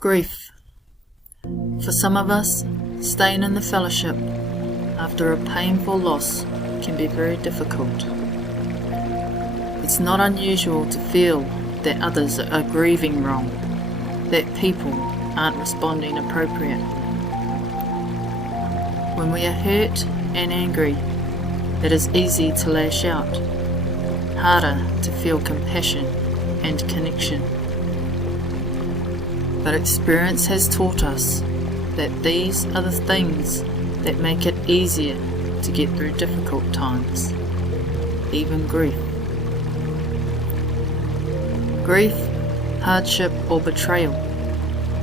Grief. For some of us, staying in the fellowship after a painful loss can be very difficult. It's not unusual to feel that others are grieving wrong, that people aren't responding appropriately. When we are hurt and angry, it is easy to lash out, harder to feel compassion and connection. But experience has taught us that these are the things that make it easier to get through difficult times, even grief. Grief, hardship or betrayal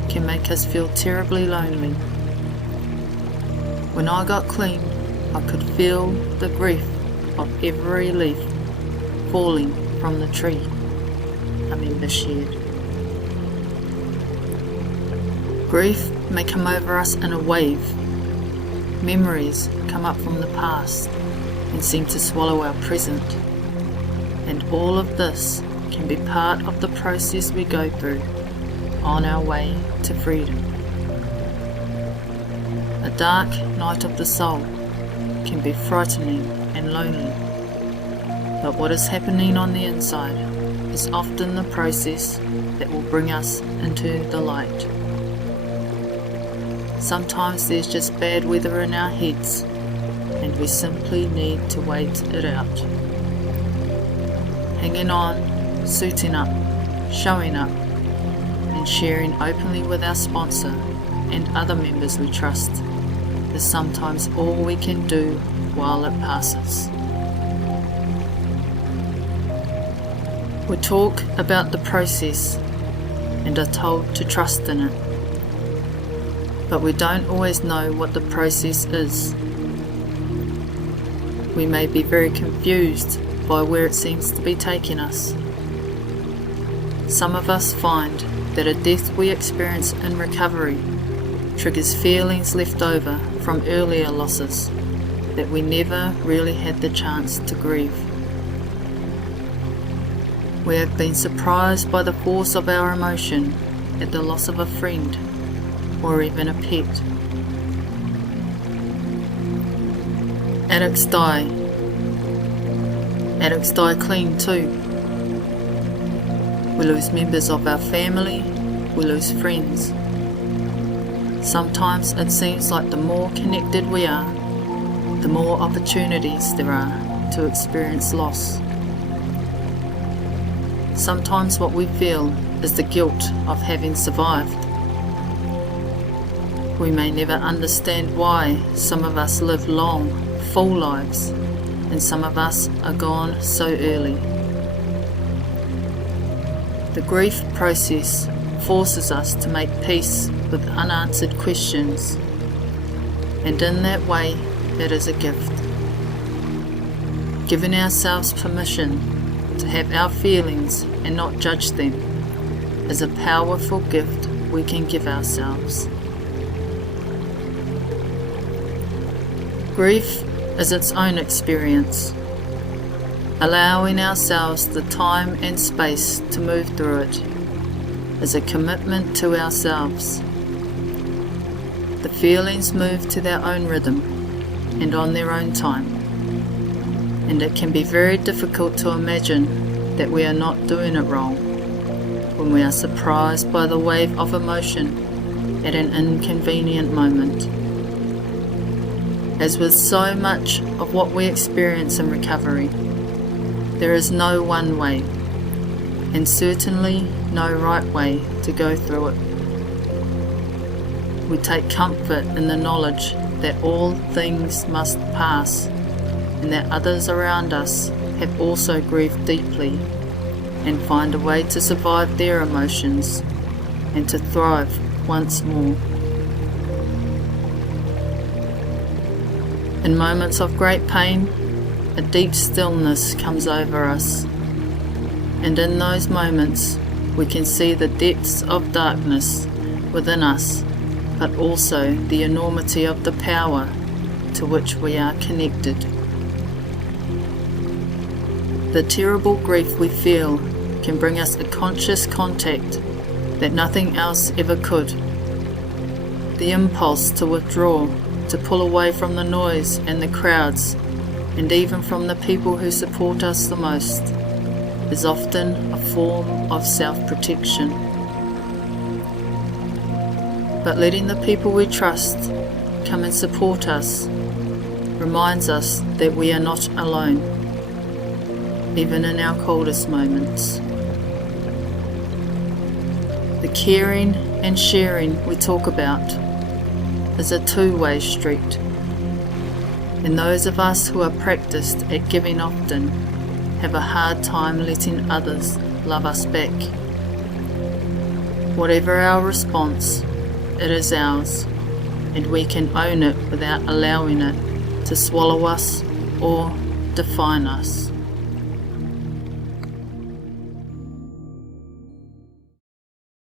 can make us feel terribly lonely. When I got clean, I could feel the grief of every leaf falling from the tree, a member shared. Grief may come over us in a wave. Memories come up from the past and seem to swallow our present. And all of this can be part of the process we go through on our way to freedom. A dark night of the soul can be frightening and lonely. But what is happening on the inside is often the process that will bring us into the light. Sometimes there's just bad weather in our heads, and we simply need to wait it out. Hanging on, suiting up, showing up, and sharing openly with our sponsor and other members we trust is sometimes all we can do while it passes. We talk about the process and are told to trust in it. But we don't always know what the process is. We may be very confused by where it seems to be taking us. Some of us find that a death we experience in recovery triggers feelings left over from earlier losses that we never really had the chance to grieve. We have been surprised by the force of our emotion at the loss of a friend or even a pet. Addicts die. Addicts die clean too. We lose members of our family, we lose friends. Sometimes it seems like the more connected we are, the more opportunities there are to experience loss. Sometimes what we feel is the guilt of having survived. We may never understand why some of us live long, full lives, and some of us are gone so early. The grief process forces us to make peace with unanswered questions, and in that way it is a gift. Giving ourselves permission to have our feelings and not judge them is a powerful gift we can give ourselves. Grief is its own experience. Allowing ourselves the time and space to move through it is a commitment to ourselves. The feelings move to their own rhythm and on their own time, and it can be very difficult to imagine that we are not doing it wrong when we are surprised by the wave of emotion at an inconvenient moment. As with so much of what we experience in recovery, there is no one way, and certainly no right way to go through it. We take comfort in the knowledge that all things must pass, and that others around us have also grieved deeply and find a way to survive their emotions and to thrive once more. In moments of great pain, a deep stillness comes over us, and in those moments we can see the depths of darkness within us, but also the enormity of the power to which we are connected. The terrible grief we feel can bring us a conscious contact that nothing else ever could. The impulse to withdraw, to pull away from the noise and the crowds, and even from the people who support us the most, is often a form of self-protection. But letting the people we trust come and support us reminds us that we are not alone, even in our coldest moments. The caring and sharing we talk about is a two-way street, and those of us who are practiced at giving often have a hard time letting others love us back. Whatever our response, it is ours, and we can own it without allowing it to swallow us or define us.